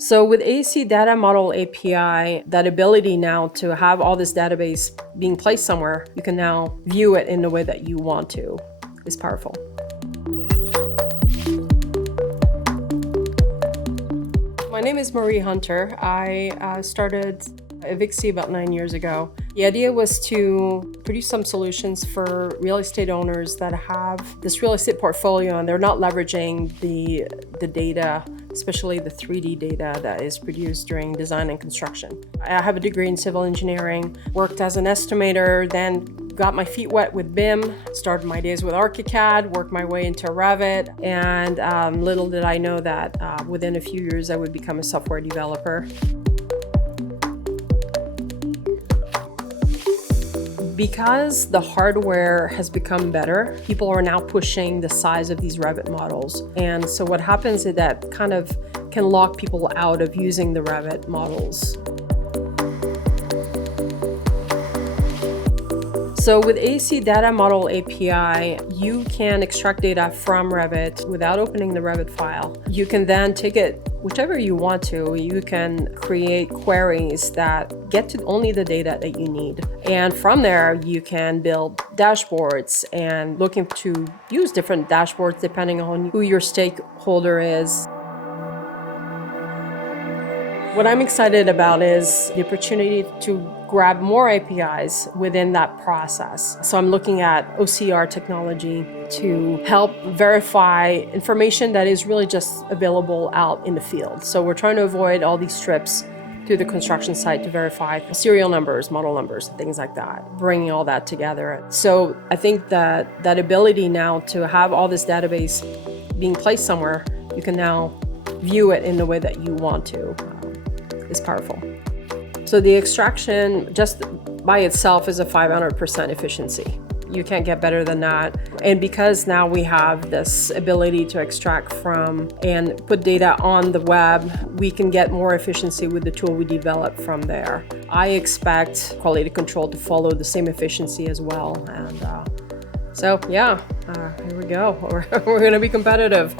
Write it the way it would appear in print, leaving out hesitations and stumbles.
So with AC Data Model API, that ability now to have all this database being placed somewhere, you can now view it in the way that you want to, is powerful. My name is Marie Hunter. I started Avixi about 9 years ago. The idea was to produce some solutions for real estate owners that have this real estate portfolio and they're not leveraging the data, especially the 3D data that is produced during design and construction. I have a degree in civil engineering, worked as an estimator, then got my feet wet with BIM, started my days with ArchiCAD, worked my way into Revit, and little did I know that within a few years I would become a software developer. Because the hardware has become better, people are now pushing the size of these Revit models. And so what happens is that kind of can lock people out of using the Revit models. So with AC Data Model API, you can extract data from Revit without opening the Revit file. You can then take it whichever you want to. You can create queries that get to only the data that you need. And from there, you can build dashboards and looking to use different dashboards depending on who your stakeholder is. What I'm excited about is the opportunity to grab more APIs within that process. So I'm looking at OCR technology to help verify information that is really just available out in the field. So we're trying to avoid all these trips to the construction site to verify serial numbers, model numbers, and things like that, bringing all that together. So I think that ability now to have all this database being placed somewhere, you can now view it in the way that you want to, is powerful. So the extraction just by itself is a 500% efficiency. You can't get better than that. And because now we have this ability to extract from and put data on the web, we can get more efficiency with the tool we develop from there. I expect quality control to follow the same efficiency as well. And so yeah, here we go. We're going to be competitive.